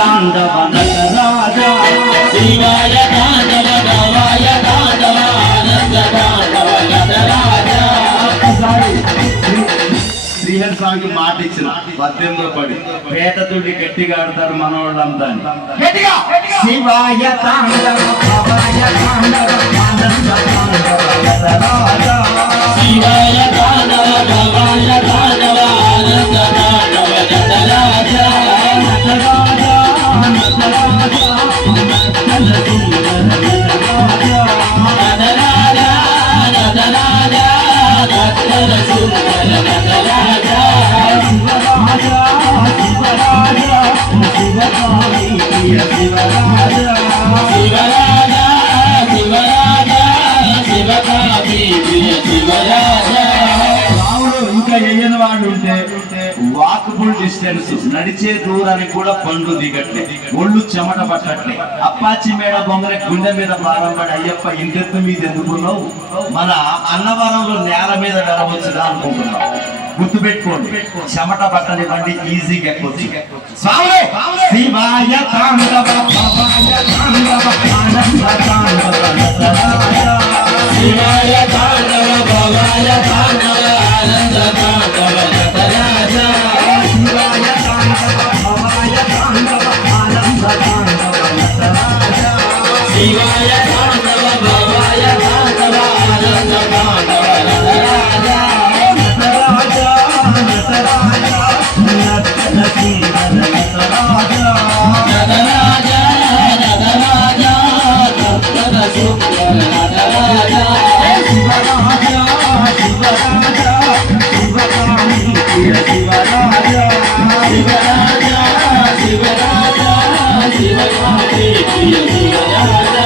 తాండవ నటరాజ శివాయ తాండవ గవాయ తాండవ ఆనంద తాండవ నటరాజ శ్రీహరి స్వామికి మాట ఇచ్చిన పద్దెనిమిదో పడి. పేట తుడి గట్టిగా ఆడతారు మనవాళ్ళంతా గట్టిగా! శివాయ తాండవ తాండవ ఆనంద తాండవ నటరాజ శివాయ తాండవ గవాయ తాండవ ఆనంద ఇంకా ఎయ్యని వాడు ఉంటే వాకబుల్ డిస్టెన్స్ నడిచే దూరానికి కూడా పండు దిగట్లే ఒళ్ళు చెమట పట్టట్లే. అప్పాచి మేడ బొమ్మల గుండె మీద భారం అయ్యప్ప ఇంతెత్తు మీద ఎందుకున్నావు? మన అన్నవరంలో నేల మీద వెళ్ళవచ్చుగా అనుకుంటున్నావు? గుర్తు పెట్టుకోండి చెమట పట్టనివ్వండి ఈజీగా ఎక్కొచ్చు స్వామి శివాయ తాండవ భవాయ తాండవ ఆనంద తాండవ. శివాయ يا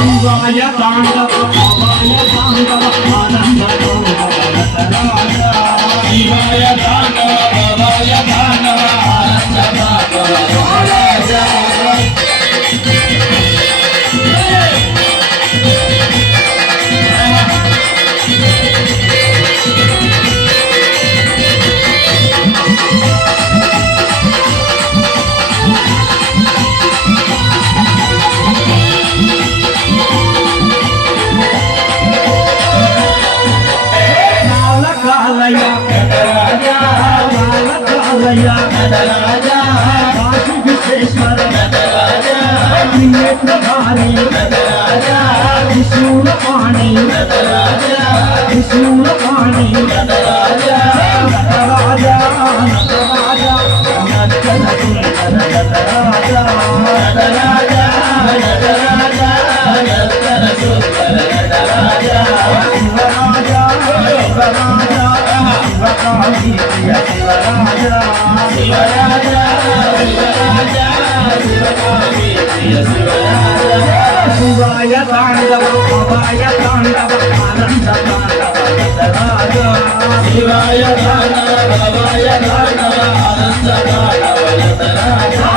శివాయ తాండవ భవాయ తాండవ కాలయ నటరాజ కాశీ విశ్వేశ్వర నటరాజ త్రినేత్రధారి నటరాజ త్రిశూలపాణి నటరాజ త్రిశూలపాణి నటరాజ శివాయ నటరాజ నర్తన శివాయ తాండవ తాండవ ఆనంద తాండవ శివాయ తాండవ భవాయ తాండవ ఆనంద తాండవ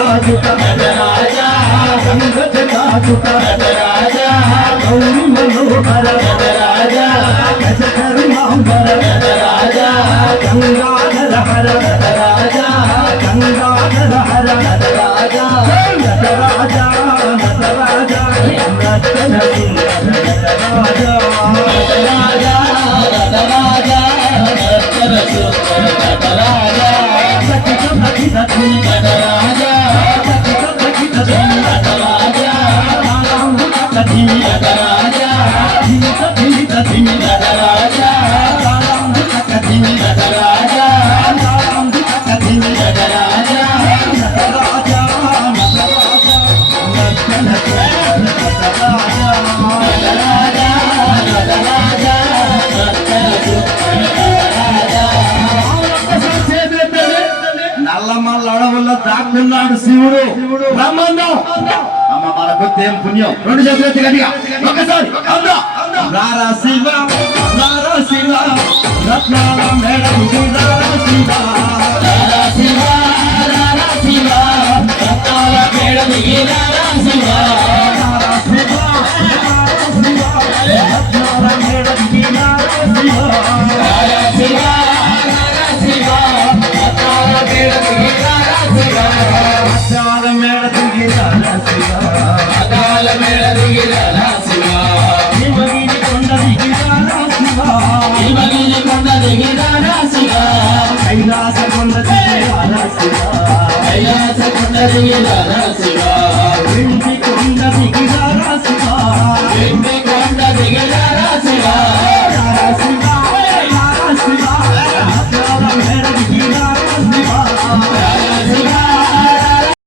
సుత రాజా గౌరీ మనోహర రాజా గజ కరుణాంబర రాజా గంగాధర హర రాజా గంగాధర హర రాజా నట రాజా నట రాజా రాజా రాజా నట రాజా రాజా నట రాజా దాక్కున్నాడు శివుడు. బ్రహ్మాండం. అమ్మ మన ఏం పుణ్యం? రెండు చేతులు గట్టిగా. ఒకసారి. రారా శివ రారా శివ రత్నాల మేడకు రారా శివ. రారా శివ రారా శివ రత్నాల మేడ దిగిన శివ. కైలాస కొండ దిగి రారా శివ